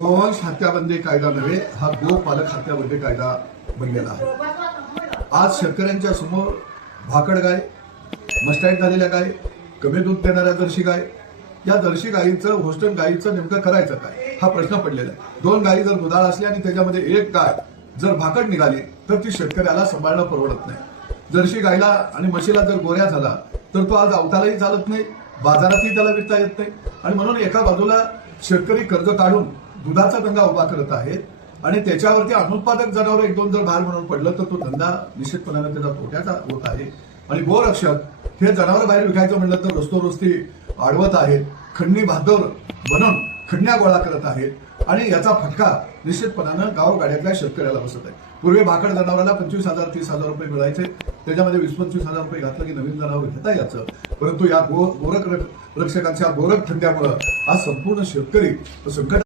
गोवंश हत्याबंदी कायदा नव्हे हा गोपालक हत्याबंदी कायदा बनलेला आहे. आज शेतकऱ्यांच्या समोर भाकड गाय मस्टाईट झालेल्या गाय कमी दूध देणाऱ्या जर्शी गाय या जर्शी गायीचं होस्टन गायीचं नेमकं करायचं काय? हा प्रश्न पडलेला आहे. दोन गायी जर दुधाळ असल्या आणि त्याच्यामध्ये एक गाय जर भाकड निघाली तर ती शेतकऱ्याला सांभाळणं परवडत नाही. जर्शी गायला आणि म्हशीला जर गोऱ्या झाला तर तो आज अवतालाही चालत नाही बाजारातही त्याला विकता येत नाही. आणि म्हणून एका बाजूला शेतकरी कर्ज काढून दुधाचा धंदा उभा करत आहेत आणि त्याच्यावरती अनुत्पादक जनावर एक दोन जर भार म्हणून पडलं तर तो धंदा निश्चितपणाने त्याचा तोट्याचा होत आहे. आणि गोरक्षक हे जनावर बाहेर विकायचं म्हणलं तर रस्तोरस्ती अडवत आहेत खंडणी भादर बनवून खंडण्या गोळा करत आहेत आणि याचा फटका निश्चितपणानं गावगाड्यातल्या शेतकऱ्याला बसत आहे. पूर्वी भाकड जनावराला पंचवीस हजार तीस हजार रुपये मिळायचे. त्याच्यामध्ये वीस पंचवीस हजार रुपये घातलं की नवीन जनावर घेता याचं परंतु या गो गोरख रक्षकांच्या गोरख धंद्यामुळं आज संपूर्ण शेतकरी संकट